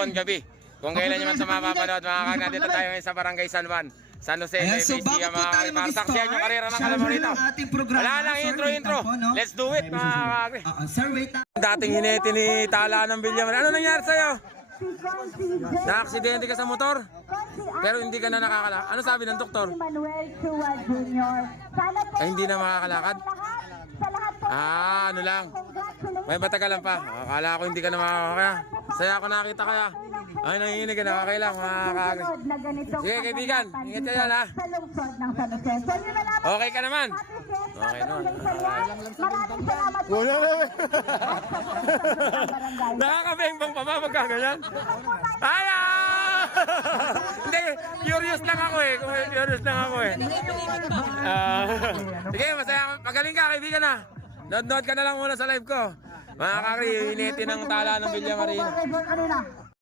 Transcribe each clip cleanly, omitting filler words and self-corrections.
hapon, gabi. Kung kailan nyo man ito mapapanood, mga kakri, nandito tayo ngayon sa Barangay San Juan. San Jose, So bago po tayo mag-start yung karera ng kalamo rito. Wala lang intro. Let's do it, mga kakri. Sir, wait na. Dating hinete ni Tala ng Villamarina. Ano nangyari sa'yo? Na-aksidente ka sa motor? Pero hindi ka na nakakalakad. Ano sabi ng doktor? Ay, hindi na makakalakad? Ano lang. May matagalan pa. Akala ko hindi ka na makakaya. Saya ako nakita kaya. Ay, nanginginig ka na. Okay lang, mga kakri. Sige, kaibigan. Ingat ka yan, ha? Okay ka naman? Okay naman. Wala na. Nakakabeng-bang pa ba magkaganyan? Hindi, curious lang ako eh. Sige, masaya. Magaling ka, kaibigan na. Nood ka na lang muna sa live ko. Mga kakri, initi ng Tala ng Villamarina.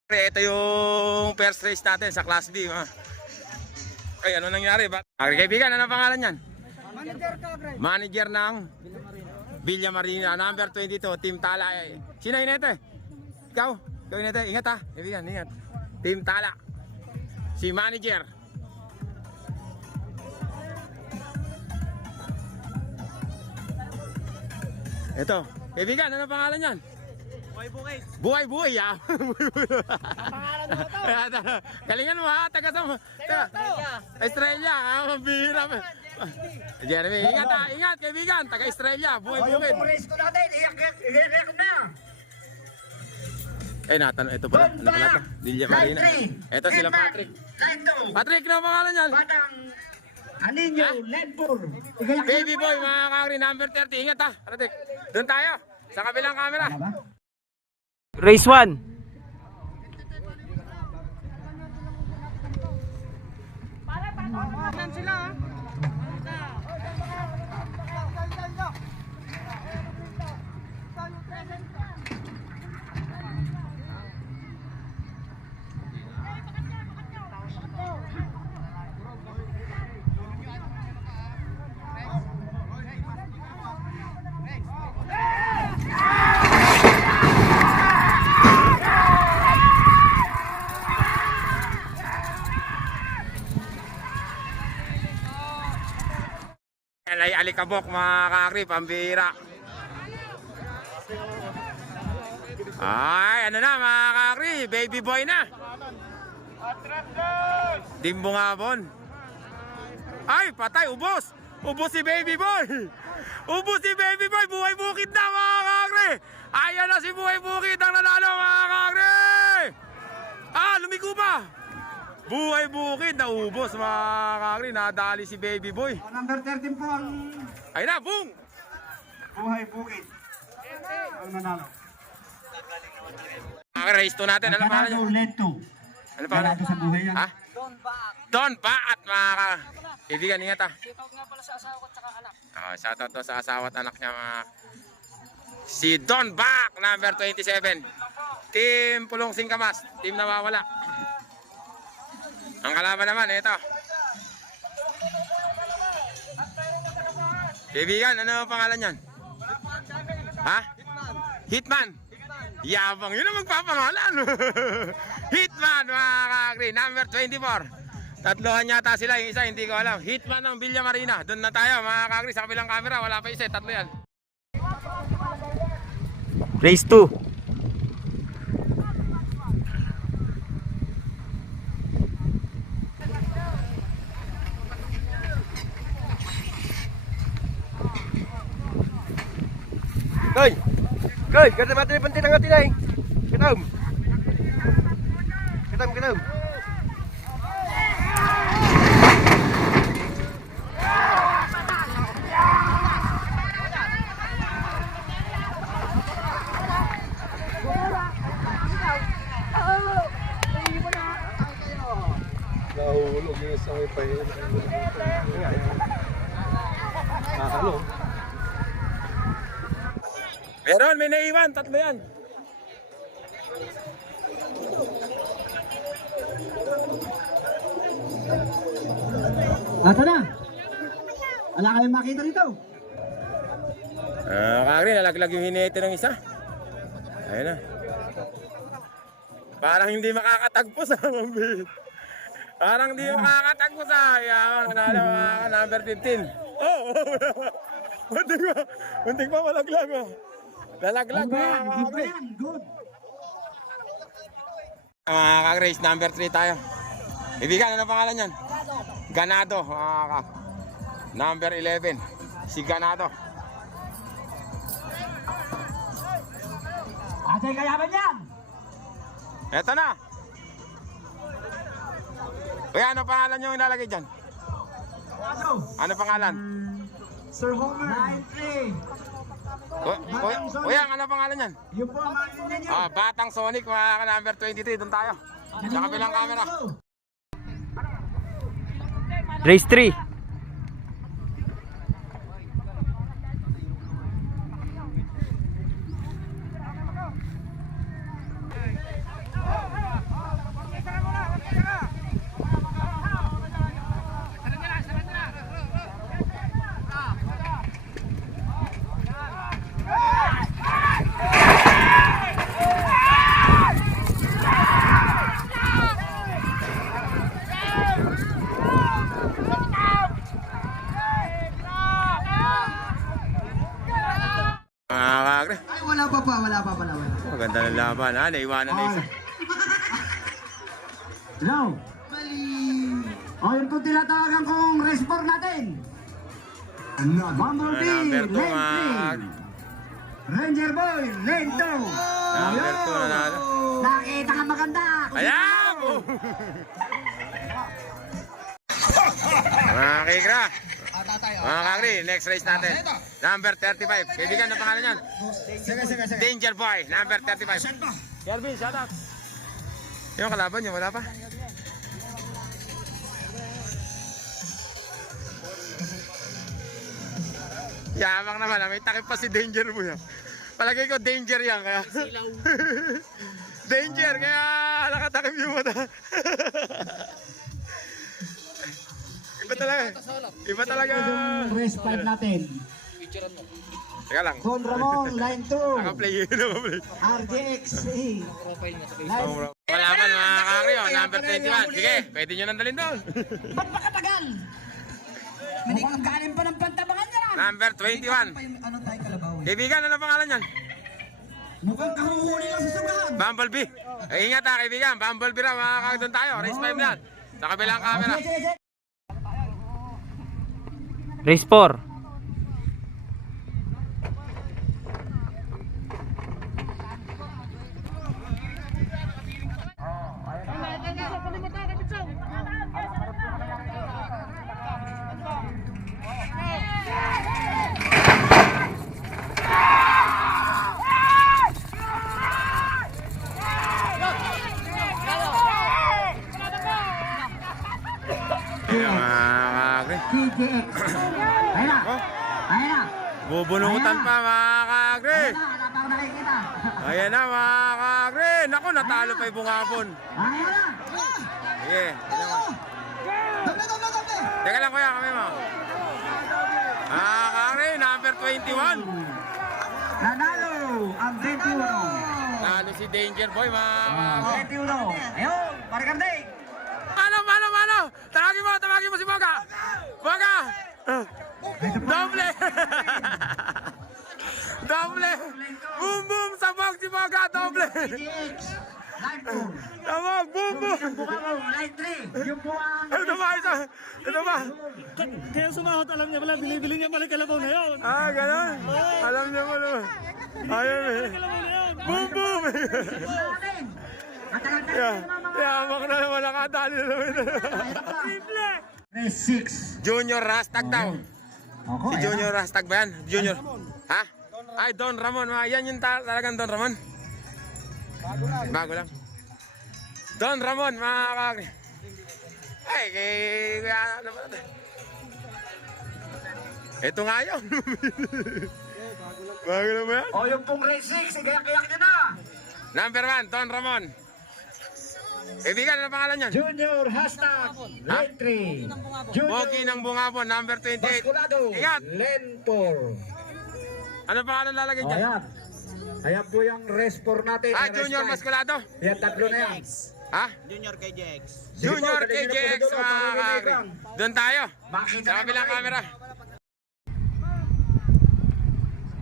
Ito yung first race natin sa Class B. Ay, ano nangyari ba? Kaibigan, ano pangalan yan? Manager ng Villamarina, number 22, Team Tala. Sino inete? Ikaw? Ikaw inete? Ingat ha, kaibigan, ingat. Team Tala. Si manager. Ito, kaibigan, ano pangalan yan? Buhay, ya. Pangalan mo to? Galingan mo ha, taga sa Estrella, mabihira. Jeremy, ingat kaibigan, taga Estrella, buhay. Pulis ko natin, iyak na. Natanong, ito pala, ano pala ito? Villamarina. Ito sila Patrick. Patrick, ano pangalan yan? Padang Aninyo, Ledpur. Baby boy, mga kakri, number 30. Ingat ha, Patrick. Doon tayo, sa kabilang camera. Race 1. Ay alikabok, mga kakri, pambira. Ay, ano na mga kakri, baby boy na. Dimbungabon. Ay, patay, ubos. Ubos si baby boy. Buhay bukid na, mga kakri. Ayan na si buhay bukid ang nanalo, mga kakri. Lumiko pa. Buhay bukid, naubos, mga kakri. Nadali si baby boy. Number 13 po ang Ay na, boom! Buhay Bukid. Ang nanalo. Race 2 natin, ano pa niya? Leto. Ano pa niya? Sa buhay yan. Ha? Don Baat, mga kaibigan, ingat ha. Shoutout nga pala sa asawa at saka anak. Shoutout to sa asawa at anak niya, mga si Don Baat, number 27. Team Pulong Singkamas, team nawawala. Ang kalaban naman, ito. Kaibigan, ano ang pangalan yan? Ha? Hitman. Yabang, yun ang magpapangalan. Hitman, mga kakri, number 24. Tatlohan yata sila, yung isa hindi ko alam. Hitman ng Villamarina. Doon na tayo, mga kakri, sa kabilang camera. Wala pa isa, tatlo yan. Race 2. Koy, kata mati penting ang atin ay. Ketam. Nahulog yung isang ipahin. Ano? Meron, may naiwan, tatlo yan. Ata na. Wala kayong makita rito. Kakri, nalaglag yung hinete ng isa. Ayun na. Parang hindi makakatagpo sa mambit. Parang hindi makakatagpo sa yaman. Nanalo number 15. Oh! Muntik pa malaglag oh. Lalaglag mga kakri. Good. Mga kakri, number 3 tayo. Ibigan, ano pangalan yan? Ganado. Number 11. Si Ganado. Ate, kayaban yan. Eto na. Uy, ano pangalan yung ilalagay dyan? Ano pangalan? Sir Homer. 9-3. Uy, ano pangalan yan? Yun po ang mga ninyo. Batang Sonic, mga number 23. Doon tayo. Sa kabilang camera. Race 3. Mga kakri. Ay, wala pa pala. Maganda ng laban. Naiwanan na isa. Hello. Mali. O, yun po tinatawagan kong resport natin. Bumblebee, Number 2, lane mga 3. kakri. Ranger Boy, lane 2. Number 2 nanalo. Nakita ka maganda. Ayan! Mga kikra. Mga kakri, next race natin. Number 35. Kaibigan, na pangalan yan? Sige. Danger Boy, number 35. Kelvin, shout out. Yung kalaban niyo, wala pa? Yamang naman, may takip pa si Danger Boy. Palagay ko danger yan kaya. Danger kaya nakatakip yung mata. Iba talaga. Race 5 natin. Teka lang. Don Ramon, line 2. Naka-play yun. RJX. Line. Malaman mga kakriyo, number 21. Sige, pwede nyo nandalin doon. Ba't ba katagal? Mukhang galing pa ng pantabangan niya. Number 21. Ano tayo kalabaw? Kaibigan, ano pangalan yan? Mukhang kahuhuli lang sa sugahan. Bumblebee. Ay, ingat ha, kaibigan. Bumblebee na, mga kakriyo tayo. Race 5 na yan. Sa kabilang camera. Race 4. Ayan, mga kakriyo. TJX. Ayun na. Ayun na. Bubunutan pa mga kakri. Ayun na. Wala pa ako nakikita. Ayan na mga kakri. Naku, natalo pa yung bungapon. Ayun na. Sige. Doble. Teka lang kuya, kami mo. Mga kakri, number 21. Nanalo ang 21. Talo si Danger Boy mga kakri. 21. Ayun. Parikarding. Mano! Tawagin mo si Boga! Boga! Doble! Doble! Boom boom! Sabog si Boga! Doble! TJX. Line 4. Sabog! Boom boom! Ang buka mo. Line 3. Yung po ang... Ito ba? Ito ba? Kaya sumahot, alam niya pala, binibili niya pala kalabaw na yun. Ganon? Alam niya mo naman. Ayun eh. Boom boom! natin. Matagal-tagal Yeah. na naman mga... Yamak na naman. Nakadali na naman. Simple. Race 6. Junior Rastag daw. Ako, Si Junior Rastag ba yan? Junior. Ha? Ay, Don Ramon. Yan yung talagang Don Ramon. Bago lang. Don Ramon, mga kakri. Ay, ano ba natin? Ito nga yun. Bago lang ba yan? O yung pong race 6, igayak-iyak nyo na. Number 1, Don Ramon. Ibigan, ano pangalan yan? Junior hashtag lane 3. Pogi ng Bungabon, number 28. Basculado, Ingat! lane 4. Ano pangalan lalagay O dyan? yan. Ayan po yung race 4 natin. Ah, Junior Masculado. Yan, tatlo na yan. Ha? Junior KJX. Junior Sige po, KJX, dali nyo na po mga dulo, kakri. Ibrang. Doon tayo. Makita Sa na kabilang naman. camera.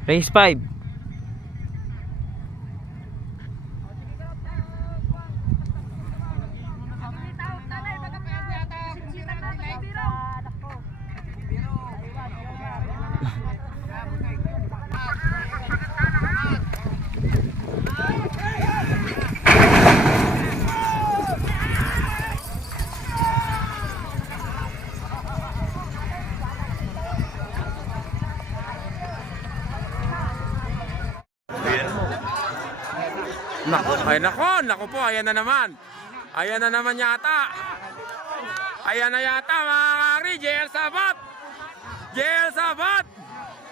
Race 5. Naku po, ayan na naman. Ayan na naman yata. Ayan na yata, mga kakri. JL Sabat. JL Sabat.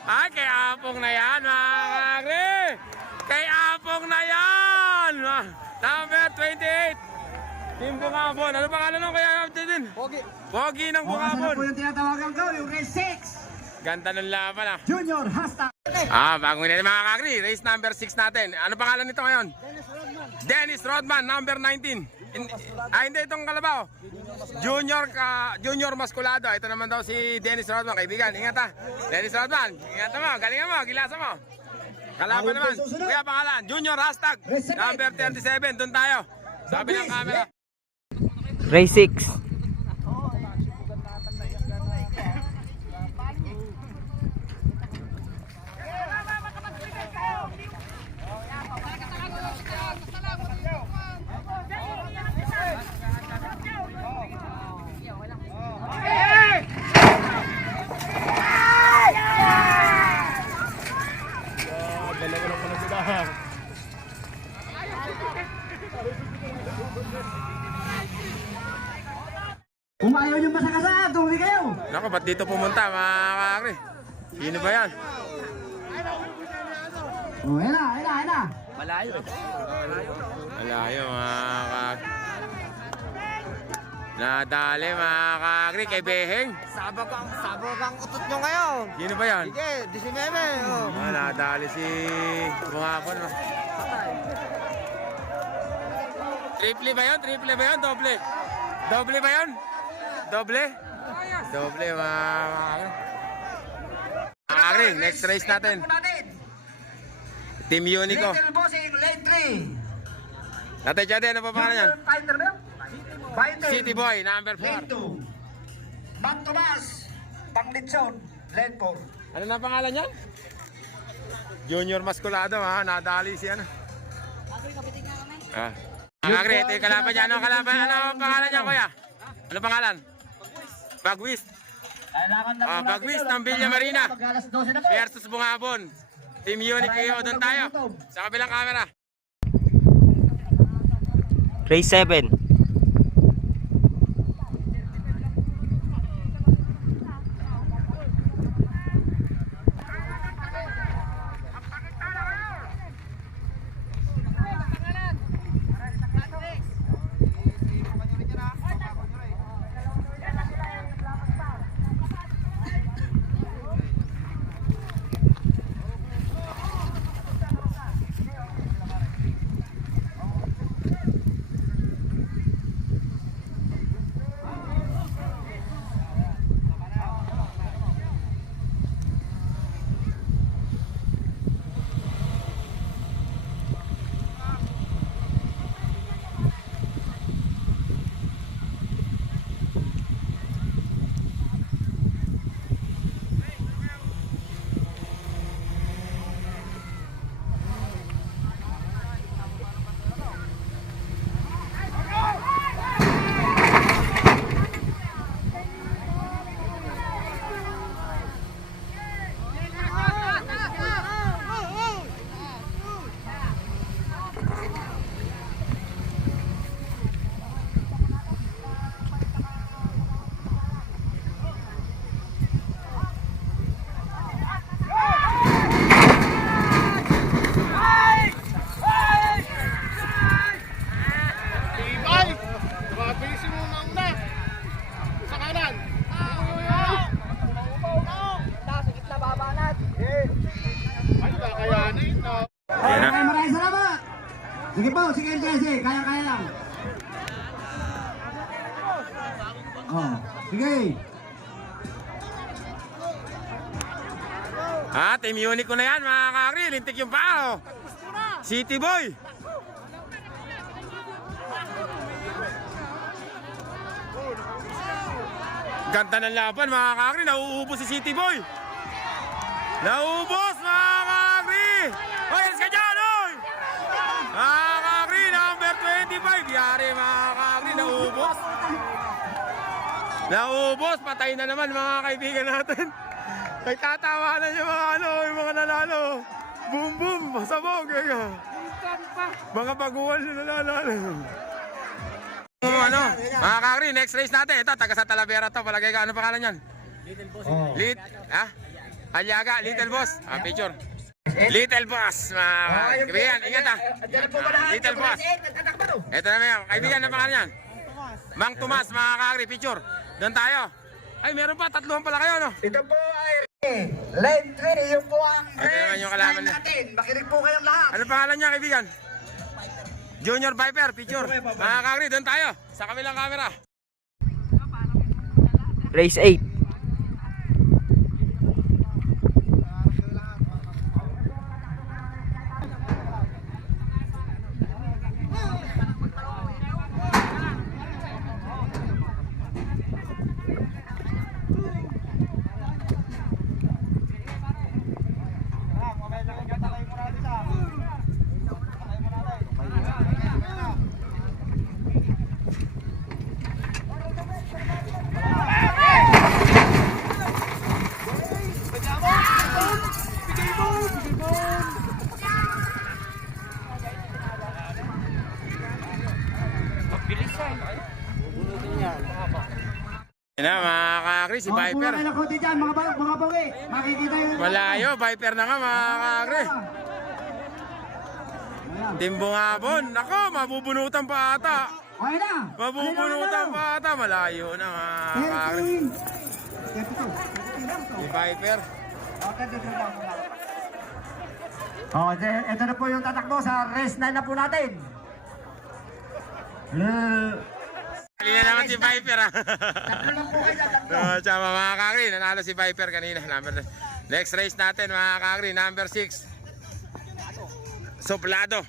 Ay, kay Apong na yan, mga kakri. Kay Apong na yan. Number 28. Team Bungabon. Ano pangalan nung kaya din? Pogi. Pogi ng O, asa na po Bungabon. yung tinatawagan ko, yung race 6. Ganda ng laban ah. Junior, hashtag. Bagong nila mga kakri. Race number 6 natin. Ano pangalan nito ngayon? Dennis Rodman, number 19. Hindi itong kalabaw. Junior Masculado. Ito naman daw si Dennis Rodman. Kaibigan, ingat ha. Dennis Rodman, ingat mo. Galingan mo, gilasan mo. Kalaban naman. Kuya pangalan, Junior hashtag. Number 37, doon tayo. Sabi ng camera. Race 6. Umayaw yung masakasaan, tumuli kayo. Naku, ba't dito pumunta mga kakri? Sino ba yan? O, yan na. Malayo mga kakri. Nadali mga kakri kay Beheng. Sabog ang utot nyo ngayon. Sino ba yan? Sige, 19. Oh. Nadali si Bungabon. Triple ba yun? Doble? Doble ba yun? Doble mga kakri. Next race natin. Team Unico. Little Bossing, lane 3. Natay Chade, ano pa pangalan yan? Fighter ba? Fighter. City Boy, number Lane 4. 2. Mang Tomas, Panglitson, lane 4. Ano na pangalan yan? Junior Masculado ha, nadali si ano. Kakri, ito yung kalaban niya. Ano pangalan niya kuya? Ano pangalan? Bagwis. Kailangan na Bagwis ng Villa Marina Mag-alas 12 na po. versus Bungabon. Team Unico, doon tayo. Sa kabilang camera. Race 7. Sige po, sige Jesse, kaya lang. Oh, sige. Team Unique ko na yan mga kakri. Lintik yung pao. City Boy. Ganda ng laban mga kakri. Nauubos si City Boy. Nauubos mga kakri. Oy, alis ka dyan, oy! Mga kakri, number 25. Yari mga kakri, nauubos. Naubos, patay na naman mga kaibigan natin. Nagtatawanan yung mga yung mga nanalo. Boom boom, pasabog. Mga baguhan na nanalo. Mga kakri, next race natin. Ito, taga sa Talavera to. Palagay ka, ano pangalan yan? Little Boss. Aliaga, Little Boss. Picture. Little Boss. Mga kaibigan, ingat Little Boss. Ito na mga kaibigan, ano pangalan yan? Mang Tomas, mga kakri, picture. Doon tayo. Ay, meron pa. Tatluhan pala kayo, no? Ito po ay Lane 3, yung po ang Ito naman yung kalaban niya. natin. Makinig po kayong lahat. Ano pangalan niya, kaibigan? Junior Viper, picture. Mga kakri, doon tayo. Sa kabilang camera. Race 8. Yan na, mga kakri, si Viper. Mga konti dyan, mga bogi. Makikita yung... Malayo, Viper na nga, mga kakri. Timbong hapon. Nako, mabubunutan pa ata. Okay na. Mabubunutan pa ata. Malayo na, mga kakri. Si Viper. Oh, ito na po yung tatakbo sa race 9 na po natin. Kanina naman si Viper, Tama, mga kakri, nanalo si Viper kanina. Next race natin, mga kakri, number 6. Soplado.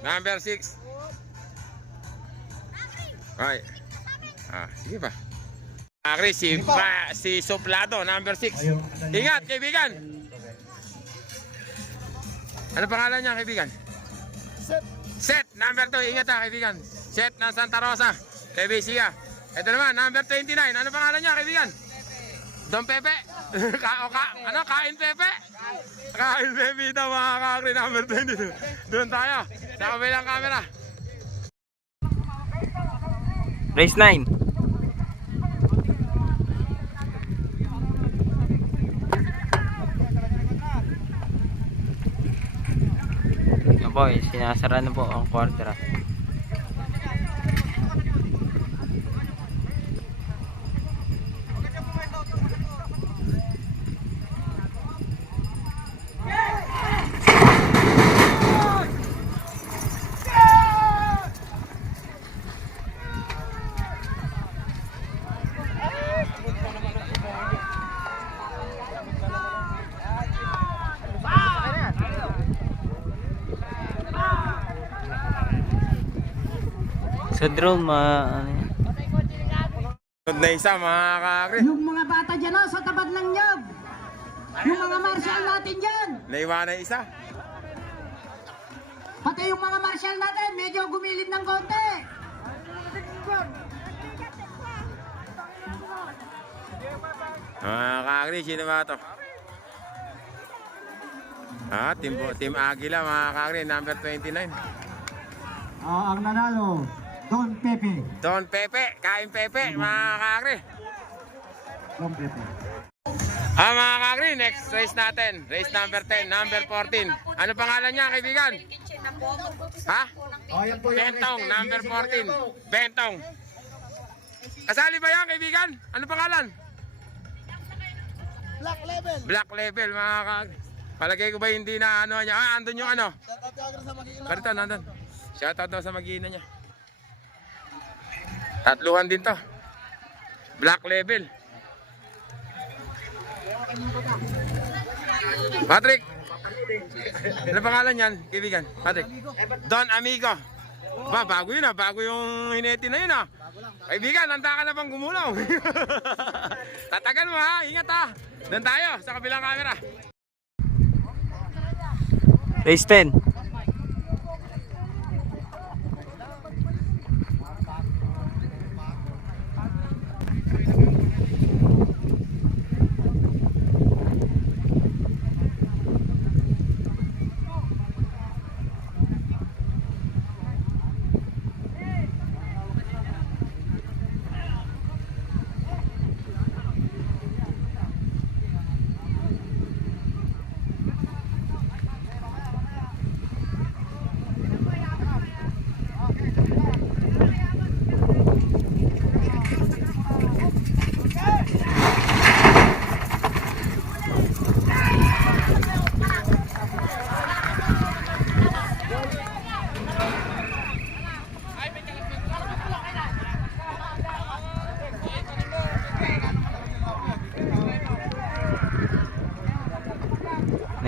Number 6. Right. Sige pa. Kakri, si Soplado, number 6. Ingat, kaibigan. Ano pangalan niya, kaibigan? Set, number 2. Ingat kaibigan. Set ng Santa Rosa. Tebesia. Ito naman, number 29. Ano pangalan niya, kaibigan? Don Pepe. Kain Pepe? Kain Pepe ito, mga kakri, number 22. Doon tayo, sa kabilang camera. Race 9. Yan po, sinasara na po ang quarter. Sa drone, ano yan? Sunod na isa, mga kakri. Yung mga bata dyan sa tapat ng nyog. Yung mga marshal natin dyan. Naiwanan isa. Pati yung mga marshal natin, medyo gumilid ng konti. Mga kakri, sino ba ito? Team Agila, mga kakri, number 29. Ang nanalo, Don Pepe. Don Pepe, Kain Pepe, mga kakri. Don Pepe. Mga kakri, next race natin. Race number 10, number 14. Ano pangalan niya, kaibigan? Yan po yung Bentong, race number 10. 14. Bentong. Kasali ba yan, kaibigan? Ano pangalan? Black Level. Black Level, mga kakri. Palagay ko ba hindi na ano niya? Andun yung ano? Ganito, nandun. Shoutout daw sa mag-iina niya. Tatluhan din to. Black Label. Patrick! Ano pangalan yan, kaibigan? Patrick? Don Amigo. Ba, bago yun ah. Bago yung hineti na yun ah. Kaibigan, handa ka na bang gumulaw? Tatagal mo ha. Ingat ha. Doon tayo sa kabilang camera. Race 10.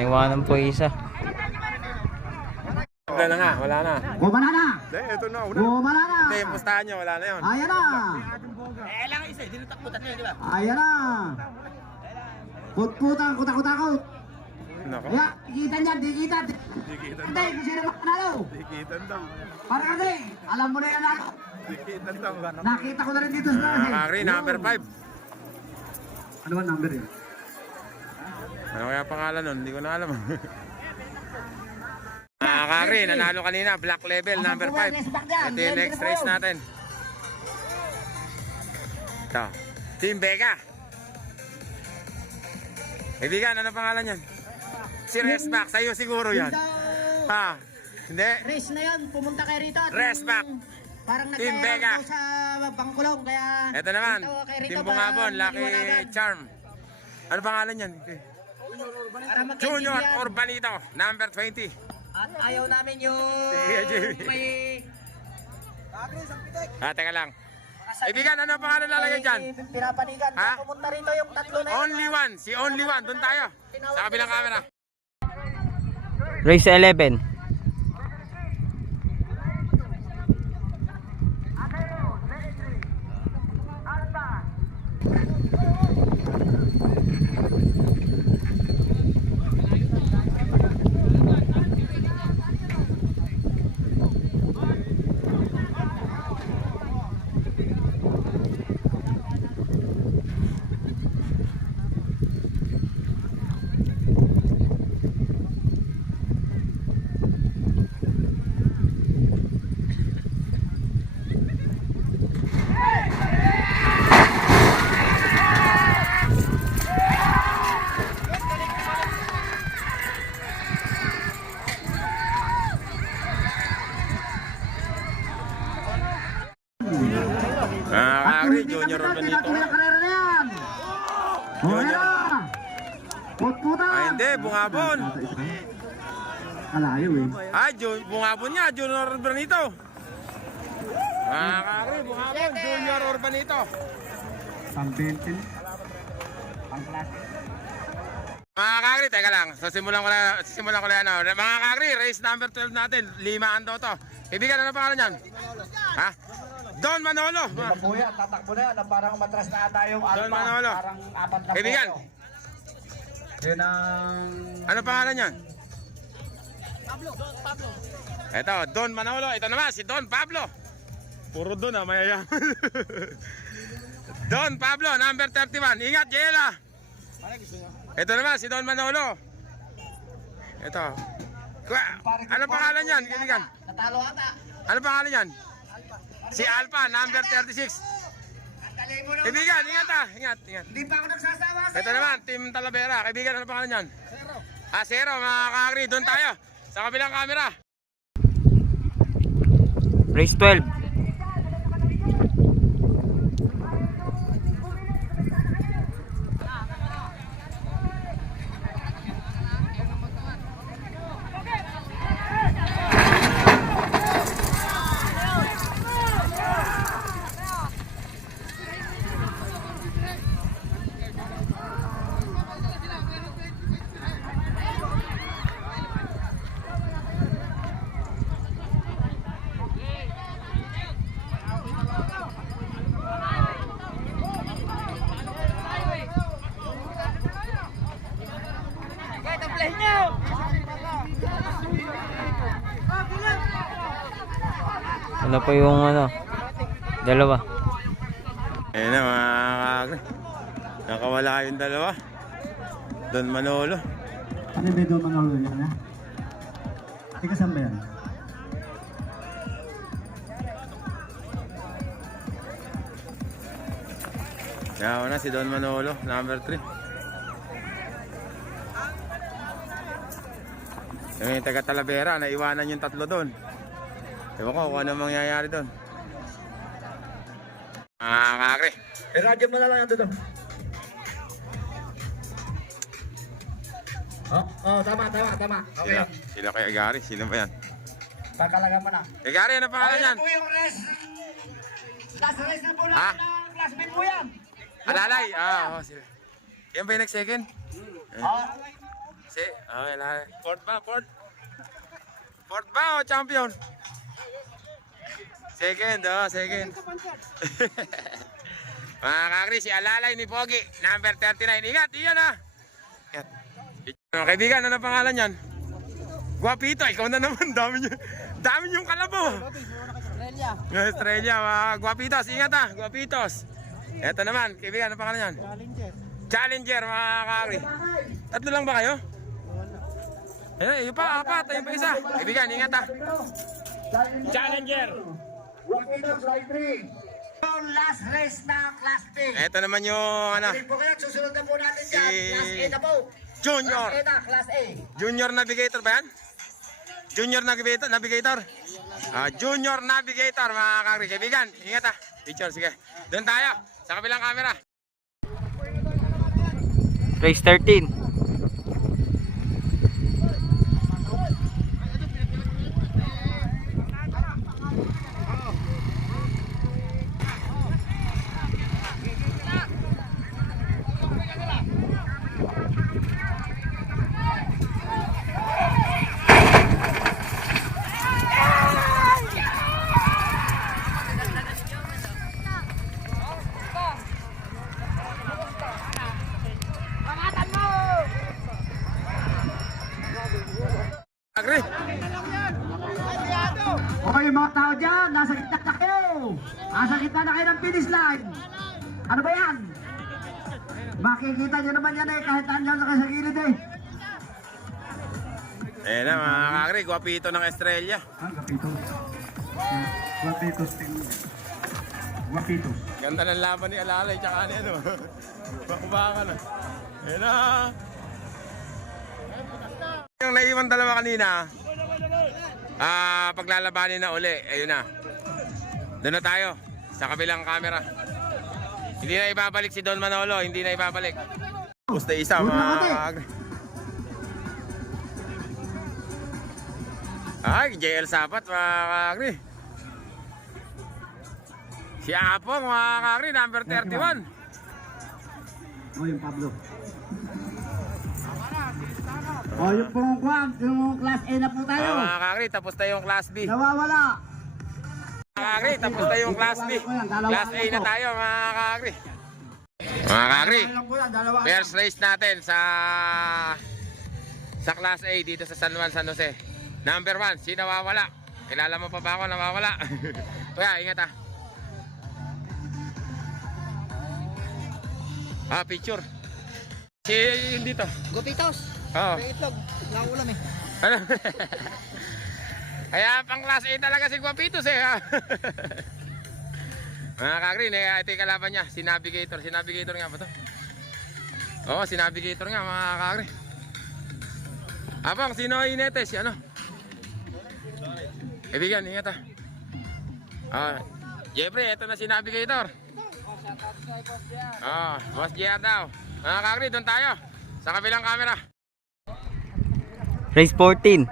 Naiwanan po isa. Wala na nga, wala na. Wala na. Hindi, ito na. Wala na. Hindi, pustahan nyo, wala na yun. Ayan na. lang isa, dinutak-butak niya, di ba? Ayan na. Putputang, kutak-kutakot. Nako. Kaya, ikitan yan, di kita. Hindi, kung sino manalo. Dikitan daw. Para kasi, alam mo na yan ako. Dikitan daw. Nakita ko na rin dito sa Kakri, number 5. Ano ba number yun? Ano kaya pangalan nun? Hindi ko na alam. Kakri, nanalo kanina. Black Label, number 5. Ito yung next race natin. Ito. Team Vega. Kaibigan, ano pangalan yan? Si Resback, sa'yo siguro yan. Ha? Hindi? Race na yan, pumunta kayo rito. At Resback. parang Team Vega. sa Bangkulong, kaya... Ito naman, pumunta kayo rito Team para Bungabon, Lucky maliwanagan. Charm. Ano pangalan yan? Para magkaintindihan. Junior Urbanito, number 20. At ayaw namin yung Sige, Jimmy. may... Teka lang. Kaibigan, ano pangalan lalagay dyan? Pinapanigan. Ha? Pumunta rito yung tatlo na yun. Only one, si Only One, doon tayo. Sa kabilang camera. Race 11. Kakri, Junior Urbanito. Karera na yan. Junior. Putputan. Ay, hindi, Bungabon. Alayo eh. Ay, Bungabon niya, Junior Urbanito. Kakri, Bungabon, Junior Urbanito. Pang-bentin. Pang-klase. Mga kakri, teka lang. So, simulan ko lang ano. Mga kakri, race number 12 natin. 5 to to. Kaibigan, ano pangalan yan? Ha? Don Manolo. Kuya, tatakbo na yan. Parang matras na ata yung Don Manolo. Parang apat na Kaibigan, Yun ang... ano pangalan yan? Pablo. Ito, Don Manolo. Ito naman, si Don Pablo. Puro Don ah, mayayaman. Don Pablo, number 31. Ingat, Jela. Ito naman, si Don Manolo. Ito. Ano pangalan yan, kaibigan? Natalo ata. Ano pangalan yan? Si Alpha, number 36. Kaibigan, ingat ah. Ingat. Hindi pa ako nagsasawa sa Ito naman, Team Talavera. Kaibigan, ano pangalan yan? Zero. Zero, mga kakri. Doon tayo. Sa kabilang camera. Race 12. Ano po yung ano? Dalawa. Ayan na mga kakagri. Nakawala yung dalawa. Don Manolo. Ano ba doon Manolo yan, ha? Tika saan ba yan? Yawa na si Don Manolo, number 3. Yung taga Talavera, naiwanan yung tatlo doon. Ewan ko kung ano mangyayari doon. Mga kakagri. Radyo mo na lang yan doon. Tama. Sino kay Gary? Sino ba yan? Pakalaga mo na. Gary, ano pangalan yan? po yung rest. Last race na po na Ha? classmate po yan. Alalay? Sila. Yan ba yung next second? Alalay. Fourth ba? Fourth ba o champion? Second, second. Mga kakri, si Alalay ni Pogi, number 39. Ingat, iyan ha. Ingat. Mga kaibigan, ano pangalan yan? Guapito, ikaw na naman. Dami niyong kalabo. Estrella, mga guapitos. Ingat ha, guapitos. Eto naman, kaibigan, ano pangalan yan? Challenger, mga kakri. Tatlo lang ba kayo? Ayun, yung pa, apat, ayun pa isa. Kaibigan, ingat ha. Challenger. Yung last race na class B. Eto naman yung ano, Po kaya susunod na po natin Si- dyan. Class A na po. Junior. Class A na, class A. Junior Navigator ba yan? Junior Navigator? Junior Navigator, mga kakri. Kaibigan, ingat ha. Picture, sige. Doon tayo, sa kabilang camera. Race 13. Kakri. Okay, mga tao dyan, nasa gitna na kayo. Nasa gitna na kayo ng finish line. Ano ba yan? Makikita nyo naman yan kahit andyan na kayo sa gilid Ayan na, mga kakri. Guapito ng Estrella. Guapitos. Ganda ng laban ni Alalay tsaka ni ano. Bakubakan na. Ayan na. Yung naiwan dalawa kanina, paglalabanin na uli. Ayun na. Doon na tayo. Sa kabilang camera. Hindi na ibabalik si Don Manolo. Hindi na ibabalik. Gusto isa, mga kakri. Ay, JL Sapat, mga kakri. Si Apong, mga kakri, number 31. Yung Pablo. Yung pong kwan, yung class A na po tayo. Mga kakri, tapos na yung class B. Nawawala. Mga kakri, tapos na yung class B. Class A na tayo, mga kakri. Mga kakri, first race natin sa class A dito sa San Juan, San Jose. Number 1, si nawawala. Kilala mo pa ba ako nawawala? Kaya, ingat ha. Picture. Si yun dito. Gupitos. Oo. May itlog. Naulam eh. Ano? Kaya pang class A talaga si Guapitos ha. Mga kakrin, ito yung kalaban niya, si Navigator. Si Navigator nga ba to? Oo, si Navigator nga, mga kakrin. Abang, sino inete? Si ano? Kaibigan, ingat Jeffrey, ito na si Navigator. Boss JR daw. Mga kakrin, doon tayo. Sa kabilang camera. Race 14.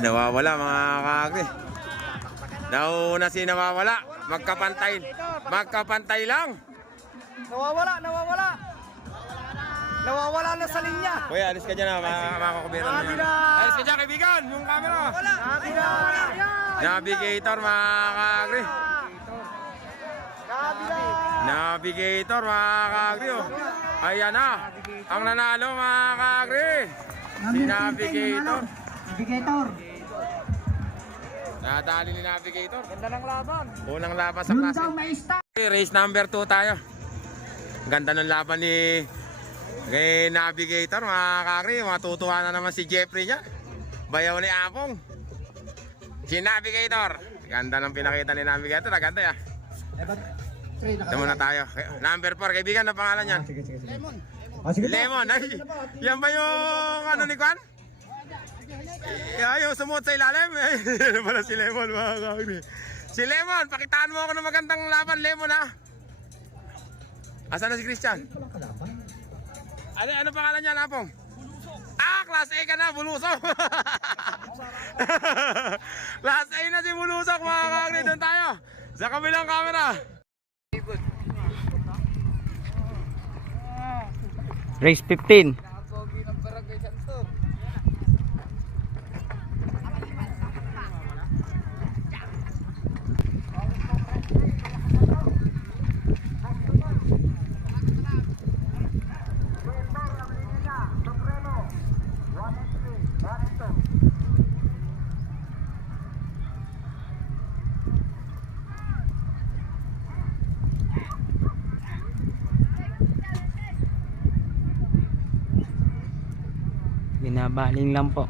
Nawawala, mga kakri. Nauna si nawawala. Magkapantay lang. Nawawala na sa linya. Kuya, alis ka dyan na, makakabira na yan. Alis ka dyan, kaibigan, yung camera. Navigator, mga kaagri. Navigator, mga kaagri. Oh. Ayan na, ang nanalo, mga kaagri. Si Navigator. Navigator. Nadali ni Navigator. Ganda ng laban. Unang laban sa Yun klase. daw may star. Race number 2 tayo. Ganda ng laban ni kay Navigator, mga kakri. Matutuwa na naman si Jeffrey niya. Bayaw ni Apong. Si Navigator. Ganda ng pinakita ni Navigator. Ganda ya. Ito muna tayo. Number 4, kaibigan, ang pangalan niyan? Lemon. Lemon. Ay, yan ba yung ano ni Kwan? Yung sumuot sa ilalim. Yan pala si Lemon, mga kakri. Si Lemon, pakitaan mo ako ng magandang laban, Lemon, ha? Asan na si Christian? Ano pangalan niya, Lapong? Ah, class A ka na, Bulusok. Class A na si Bulusok, mga kakri. Doon tayo. Sa kabilang camera. Race 15. Binabaling lang po.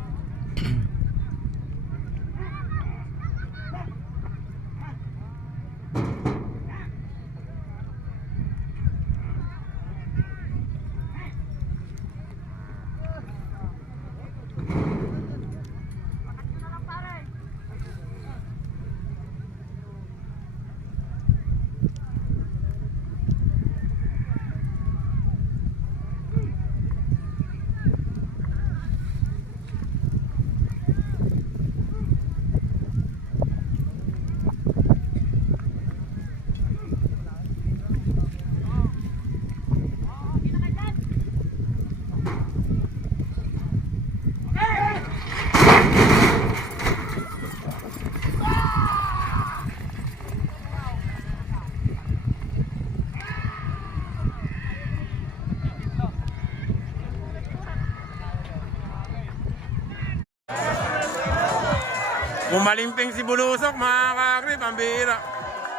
Umalimping si Bulusok, mga kakri, pambihira.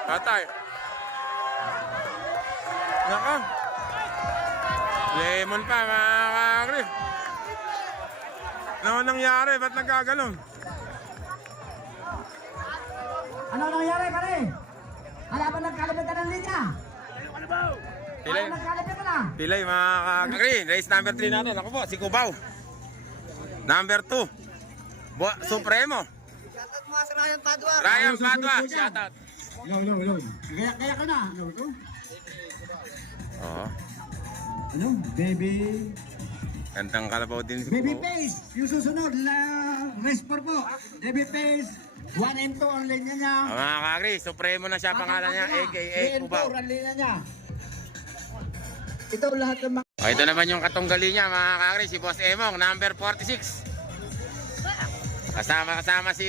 Patay. Naka. Lemon pa, mga kakri. Ano nangyari? Ba't nagkagalon? Ano nangyari, pare? Ala ba nagkalapit ka ng linya? Pilay. Ano nagkalapit ka na? Pilay, mga kakri. Race number 3 natin. Ako po, si Cubao. Number 2. Supremo. Shoutout mo sa Ryan Padua. Ryan Padua, shoutout. Hello. Kaya ka na. Oo. Ano? Baby. Gandang kalabaw din si Baby Cubao. Pace. Yung susunod, race 4 po. Baby Pace. 1 and 2 ang linya niya. Mga kakri, Supremo na siya pangalan niya, aka Cubao. ang linya niya. Ito lahat ng mga... Ito naman yung katunggali niya, mga kakri, si Boss Emong, number 46. Kasama si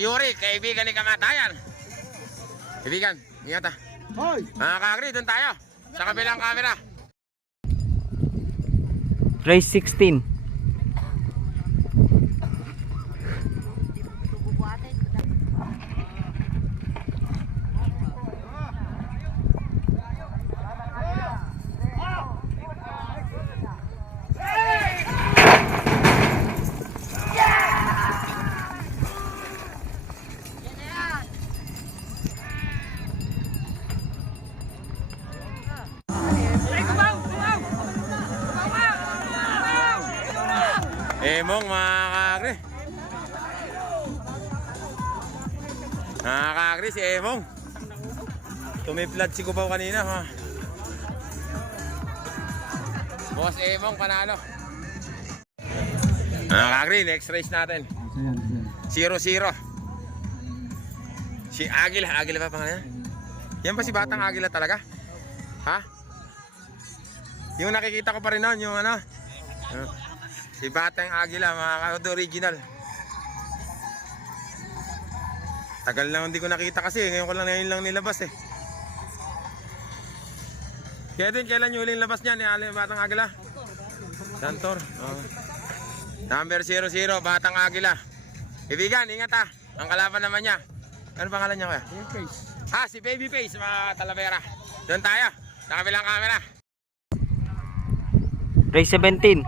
Yuri, kaibigan ni Kamatayan. Kaibigan, ingat ha. Hoy! Mga kakri, doon tayo. Sa kabilang camera. Race 16. Emong, mga kakri. Mga kakri, si Emong. Tumiplat si Cubao kanina, ha. Boss Emong, panalo. Mga kakri, next race natin. 0-0. Si Agila. Agila ba pangalan? Yan ba si Batang Agila talaga? Ha? Yung nakikita ko pa rin noon, yung ano? Si Batang Agila, mga ka-auto original. Tagal lang hindi ko nakita kasi, ngayon ko lang nilabas eh. Kaya din, kailan yung huling labas niya ni Batang Agila? Santor. Oh. Number 00, Batang Agila. Ibigan, ingat ha. Ang kalaban naman niya. Ano pangalan niya kaya? Babyface. Si Babyface, mga Talavera. Doon tayo, sa kabilang camera. Race 17.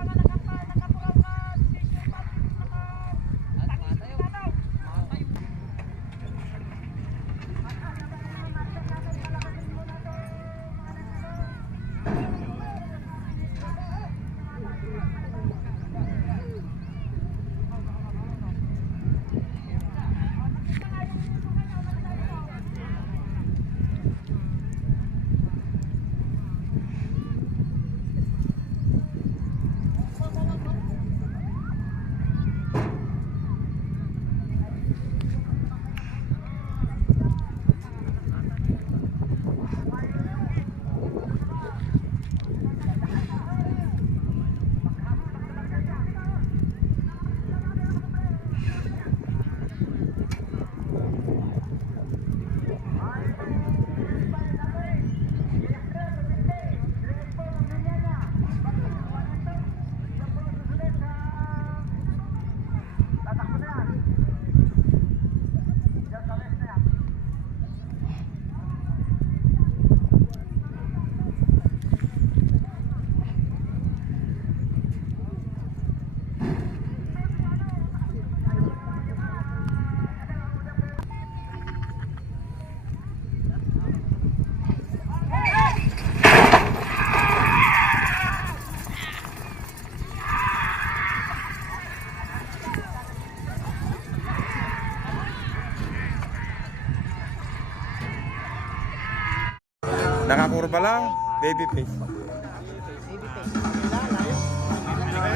Nakakurba lang, Babyface.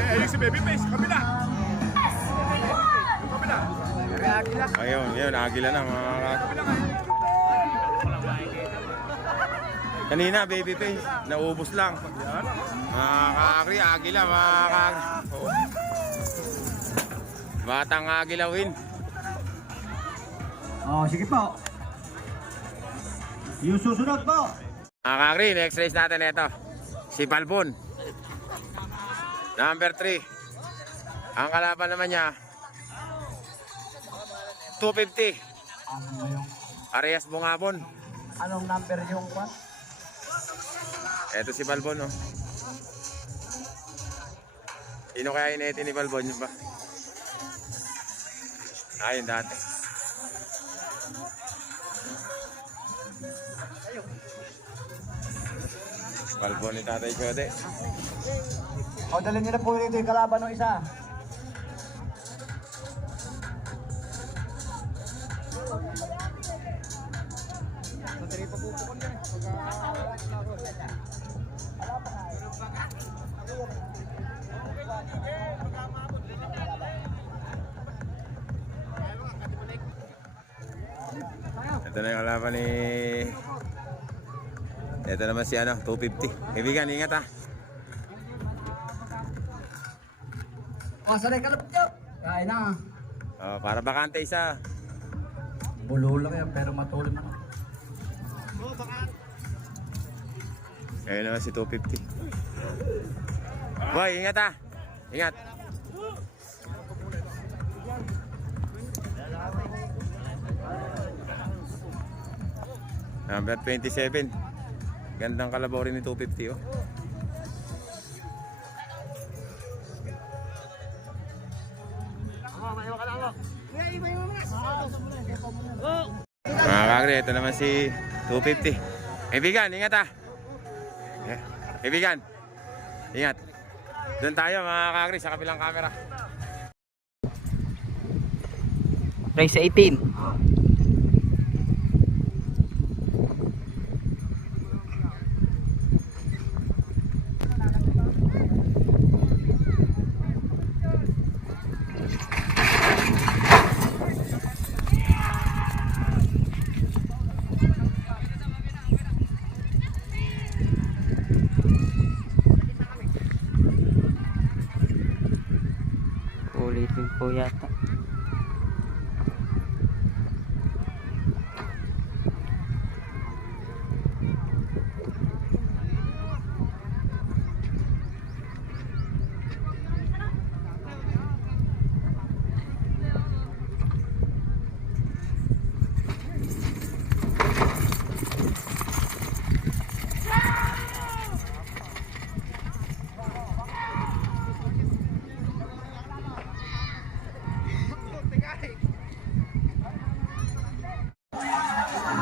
Ayun si Babyface, kabila. Ayun, yun, Agila na mga kanina, Babyface, naubos lang. Mga kakri, Agila, mga kakri. Oh. Batang Agila win. Oh, sige po. Yung susunod po. Mga kakri, next race natin ito. Si Balbon. Number 3. Ang kalaban naman niya, 250. Arias Bungabon. Anong number yung one? Ito si Balbon, no? Sino kaya ineti ni Balbon yun ba? Ayun dati. Balbon ni Tatay Chode. O, dalhin nyo na po rito yung kalaban ng isa. Ito na yung kalaban ni... Ito naman si ano, 250. Kaibigan, ingat ha. O, sanay kalapit nyo. Kain na. Oh, para bakante isa. Bulo lang yan, pero matulog na. Ayun naman si 250. Boy, ingat ha. Ingat. Number 27. Gandang kalabaw rin ni 250 oh. Mga kakri, ito naman si 250. Kaibigan, ingat ha. Kaibigan, ingat. Doon tayo mga kakri sa kabilang camera. Race 18.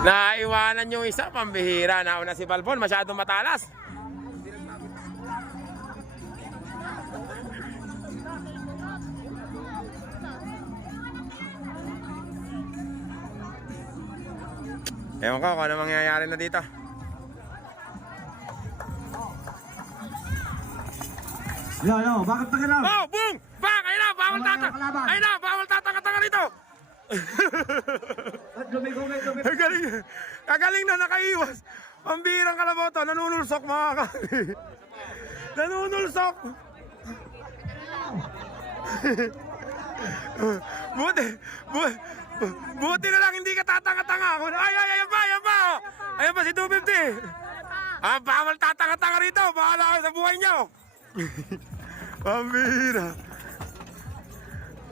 Naiwanan yung isa, pambihira. Nauna si Balbon, masyadong matalas. Ewan ko kung ano mangyayari na dito. Yo, bakit pakiram? Oh, boom! Bang! Ayun na, bawal Kalaban, tatang! kalaban. Ayun na, bawal tatang-tanga rito! Dumi. Kagaling na, nakaiwas. Ang birang kalabaw to, nanunulsok mga kami. Nanunulsok. Buti na lang hindi ka tatanga-tanga. Ay, ayan pa, oh. Ayan pa si 250. Ah, bawal tatanga-tanga rito. Bahala kayo sa buhay niyo. Pambira.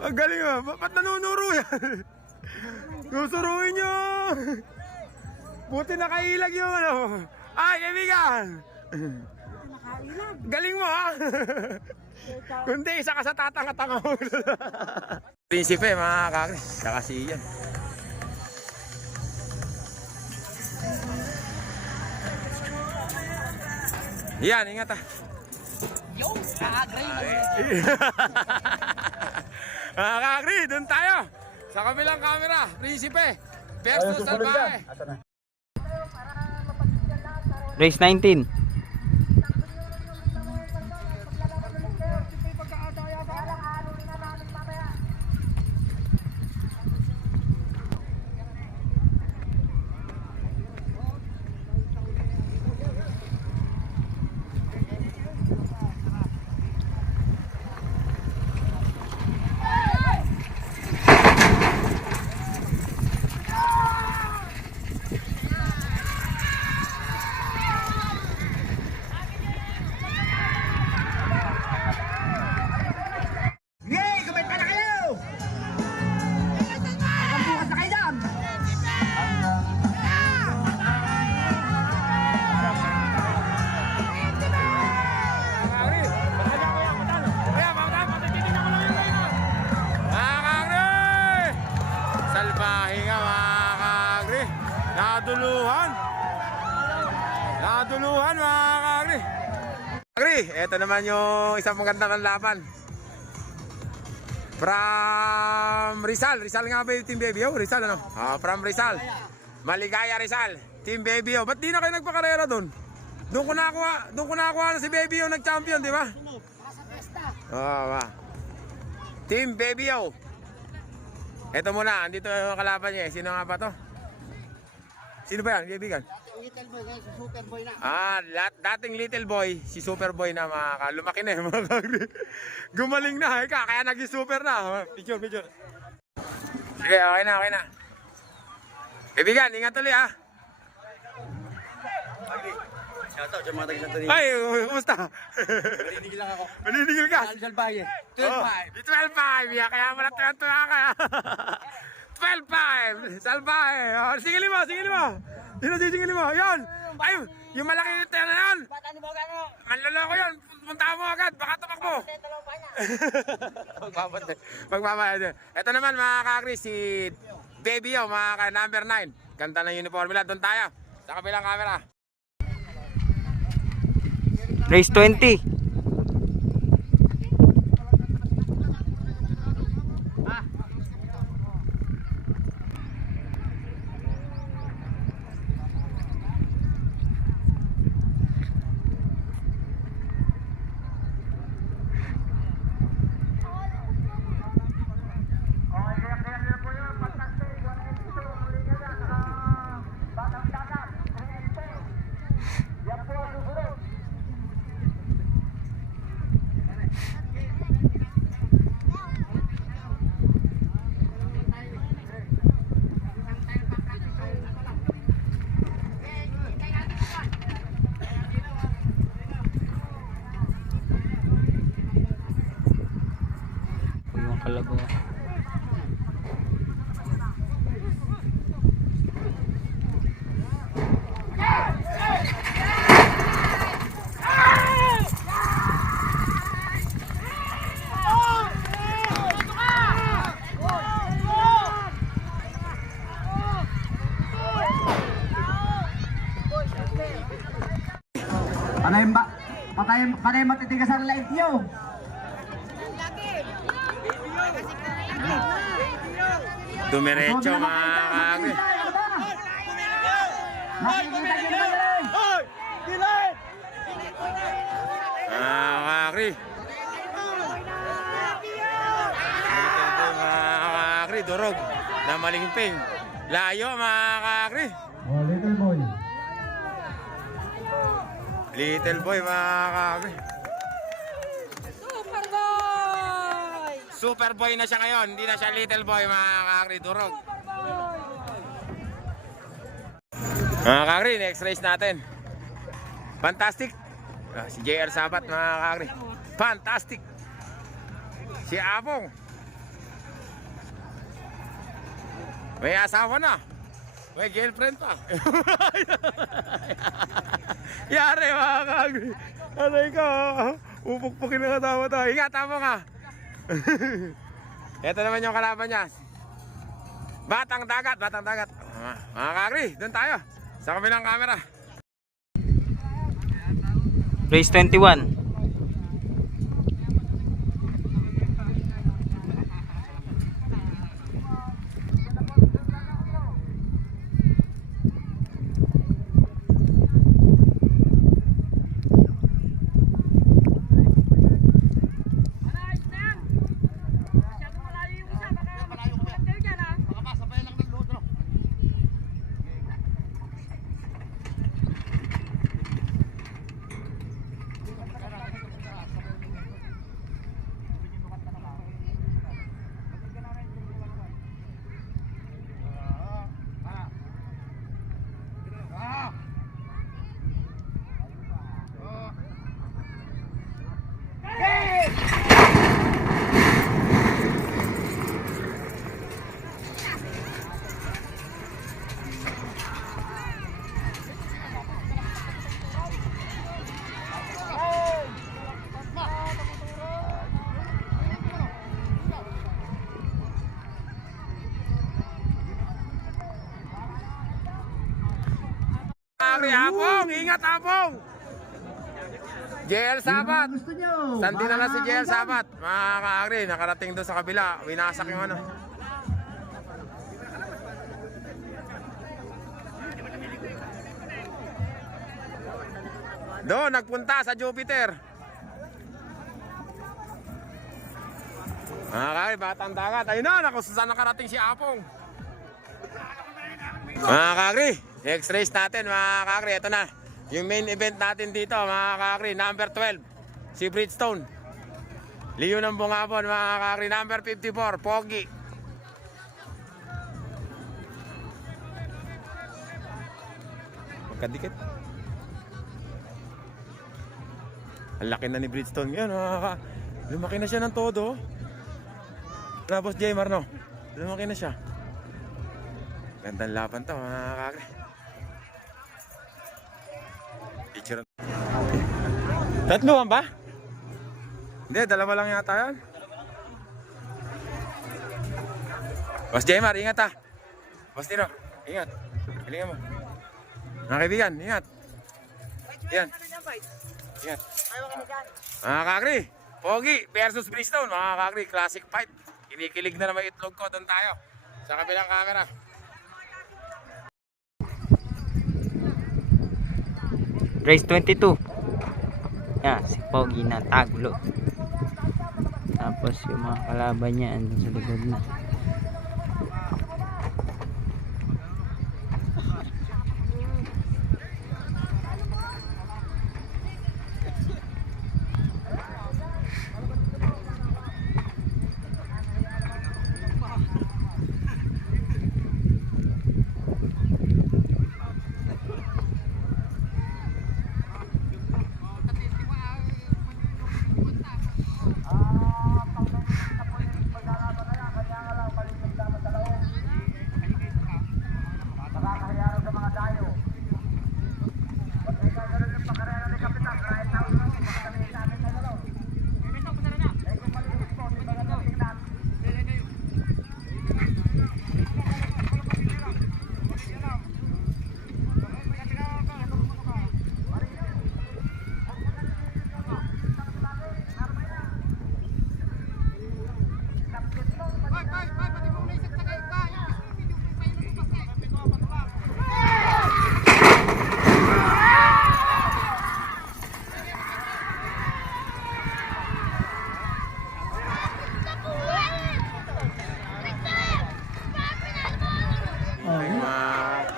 Ang galing ah. Ba't nanunuro yan? Susuruin nyo. Buti nakailag yung ano. Ay, kaibigan. Galing mo ha. Kundi isa ka sa tatanga-tanga mo. Prinsipe mga kakri. Kakasiyan. Yan, ingat ah. Yung kakagray na. Mga kakri, doon tayo. Sa kabilang camera, Prinsipe versus Salvaje. Race 19. Yay! Kumit pa na kayo! Hanggang bukas na kayo dyan! Salbahe nga mga kakri. Naduluhan mga kakri. Kakri, eto naman yung isang magandang laban. From Rizal nga ba yung Team Baby O? Rizal ano? From Rizal. Maligaya Rizal. Team Baby O. Ba't di na kayo nagpakarera doon? Doon ko nakuha na si Baby O nag-champion, di ba? Team Baby O. Ito muna, andito yung kalaban niya. Sino nga ba to? Sino ba yan, kaibigan? Little boy guys, super boy na. Dating little boy, si Superboy na lumaki na mga kakri. Gumaling na, kaya naging super na. Picture. Sige, okay na. Kaibigan, ingat ulit ha. Shoutout sa mga taga-Santo Ay, kumusta? Maninigil lang ako. Maninigil ka? Salbaye. 12-5. 12-5, kaya mo na tuwa ka. 12-5, Salbahe. Sige lima. Sino sisingilin mo? Yan! Ay, yung malaki tena na yan! Manloloko yun! Punta mo agad, baka tumakbo! Magpapayad. Ito naman mga kakri, si Baby O, mga number 9. Ganda ng uniform nila, doon tayo. Sa kabilang camera. Race 20. Panay matitigas ang light nyo. Dumiretso mga kakri. Makikita nyo naman yan. Mga kakri. Ito mga kakri, durog na malingping. Layo mga kakri. Oh, little boy. Little boy mga kakri. Super boy na siya ngayon, hindi na siya little boy mga kakri, durog. Mga kakri, next race natin. Fantastic. Si JR Sabat mga kakri. Fantastic. Si Apong. May asawa na. May girlfriend pa. Yari mga kakri. Aray ka. Upukpukin na katawa to. Ingat mo ka. Ito naman yung kalaban niya. Batang dagat, batang dagat. Mga kakri, doon tayo. Sa kabilang camera. Race 21. Apong, ingat Apong. JL Sabat. Gusto nyo? Saan dinala si JL Sabat? Mga kakri, nakarating doon sa kabila. Winasak yung ano. Doon, nagpunta sa Jupiter. Mga kakri, batang dagat. Ayun na, naku, saan nakarating si Apong. Mga kakri, next race natin mga kakri. Ito na, yung main event natin dito mga kakri. Number 12, si Bridgestone. Liyo ng Bungabon mga kakri. Number 54, Pogi. Magkadikit. Ang laki na ni Bridgestone ngayon mga kakri. Lumaki na siya ng todo. Tapos Jaymar no, lumaki na siya. Gandang laban to mga kakri. Picture. Tatlo ba? Hindi, dalawa lang yata yan. Boss Jaymar, ingat ha. Boss Tino, ingat. Galingan mo. Mga kaibigan, ingat. Yan. Ingat. Mga kakri, Pogi versus Bridgestone. Mga kakri, classic fight. Kinikilig na naman itlog ko. Doon tayo. Sa kabilang camera. Race 22. Yan, si Pogi na taglo. Tapos yung mga kalaban niya andun sa likod na.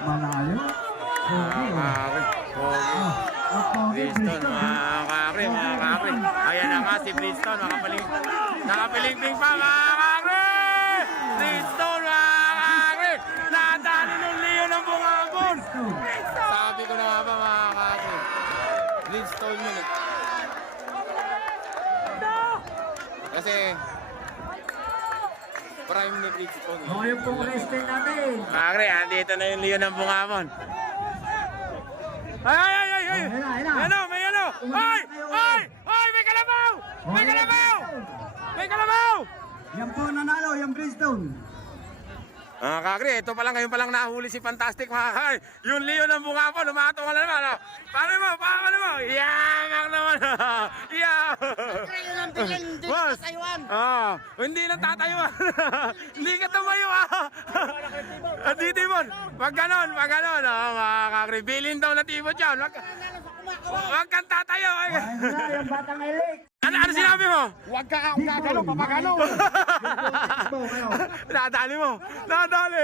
Malayo. Bridgestone, mga kakri, mga kakri. Ayan na nga si Bridgestone, nakapilingping pa, mga kakri! Bridgestone, mga kakri! Nadaanin ng Leo ng bungabon! Sabi ko na nga ba, mga kakri? Bridgestone yun eh. Kasi, prime ni Bridgestone. Yung pong wrestling natin. Kakri, andito na yung Leo ng bungabon. Ay! Ano? May ano? Ay! May kalabaw! May kalabaw! May kalabaw! Yan po nanalo, yung Bridgestone. Mga kakri, ito pa lang, ngayon pa lang nahuli si Fantastic, mga kakri. Yung Leo ng bungabon, umatong ka na naman. Oh. Paano mo? Yamak naman. Yeah! Boss! Hindi na tatayuan. Hindi ka tumayo Dito Timon, pag ganon. Mga kakri, bilin daw na Timon dyan. Huwag kang tatayo. Yung batang elik. Ano sinabi mo? Huwag ka gagano, papagano. Nadali mo. Nadali.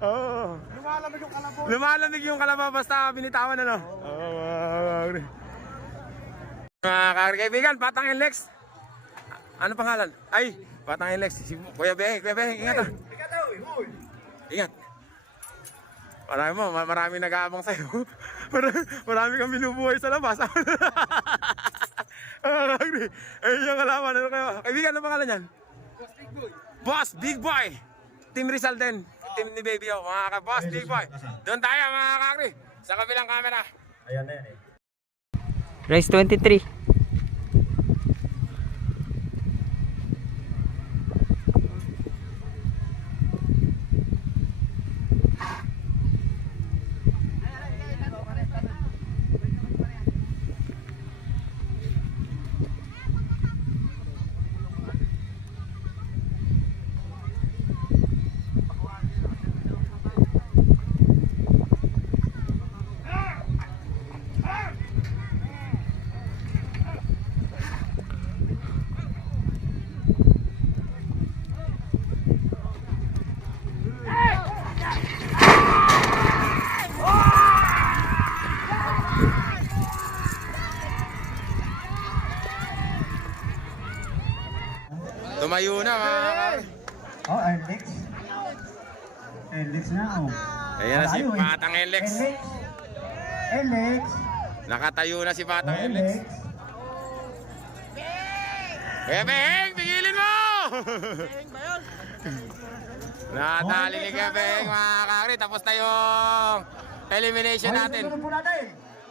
Oo. Lumalamig yung kalabaw basta binitawan ano. Mga kakri kaibigan, Batang Lex. Ano pangalan? Ay, Batang Lex. Si Kuya Beheng, ingat ah. Ingat. Marami nag-aabang sa'yo. Marami kang binubuhay sa labas. Yung kalaman, ano kayo? Kaibigan, ano pangalan yan? Boss Big Boy. Team Rizal din. Team ni Baby O. Mga Boss Big Boy. Doon tayo mga kakri. Sa kabilang camera. Ayan na yan eh. Race 23. Tumayo na mga kakri. Oh, Alex. Alex na oh. Ayan na si Batang Lex. Alex. Nakatayo na si Batang Lex. Kuya Beheng, pigilin mo! Natali ni Kuya Beheng mga kakri. Tapos na yung elimination natin.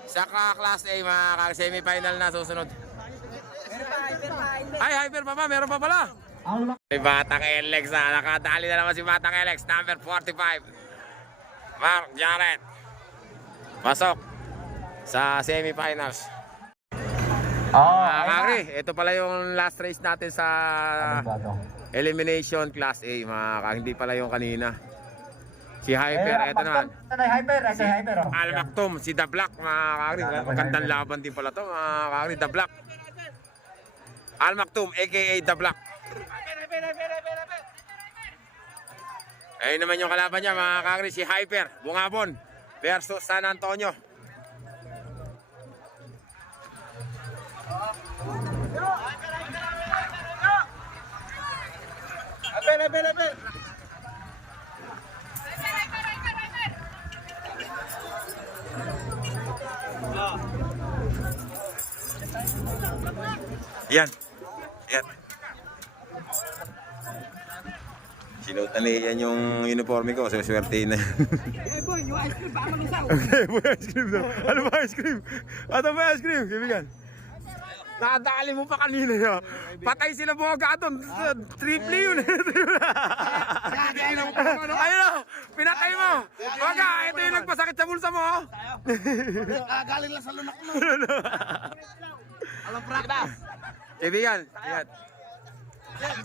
Sa Class A mga kakri. Semi-final na susunod. Ay, hyper pa ba? Meron pa pala. Si Batang Lex na. Nakadali na naman si Batang Lex. Number 45. Mark Jarrett. Pasok sa semi-finals. Mga kakri, ito pala yung last race natin sa elimination Class A. Hindi pala yung kanina. Si Hyper, ito naman. Hyper. Almaktum, si The Black, mga kakri. Magandang laban din pala to, mga kakri. The Black. Almaktum, aka The Black. Ayun naman yung kalaban niya, mga kakri. Si Hyper, Bungabon versus San Antonio. Yan. Sinutan yan yung uniforme ko, so swerte na. Boy, yung ice cream, baka malusaw. Boy, ice cream daw. Ano ba ice cream? Ano ba ice cream? Kaibigan. Nakadali mo pa kanina yun. Patay sila buwag doon. Triple yun. Ayun o, pinatay mo. Waga, ito yung nagpasakit sa bulsa mo. Galing lang sa lunak mo. Alam practice. Kaibigan, ingat.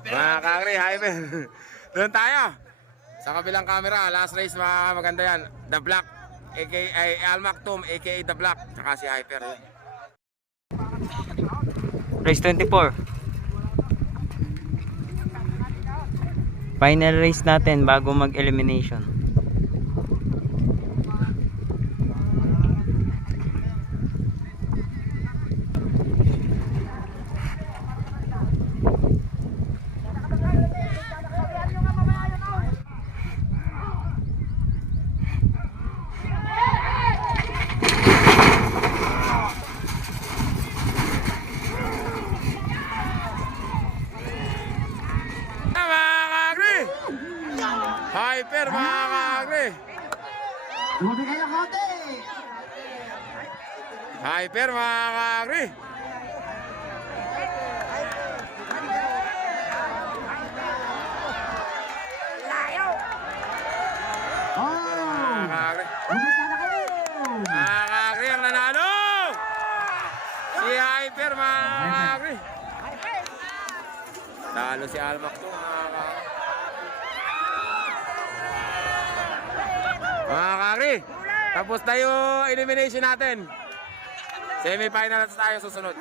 Mga kakri, hyper. Doon tayo. Sa kabilang camera, last race mga maganda yan. The Black, aka Almaktum, aka The Black. Tsaka si Hyper. Race 24. Final race natin bago mag-elimination. mga kakri. Lumabi kayo konti. Hyper, mga kakri. Oh! Mga kakri. Lumita na kayo. Mga kakri ang nanalo. Si Hyper, mga kakri. Talo si Almac to, mga kakri. Mga kakri, tapos tayo elimination natin. Semi-finals tayo susunod.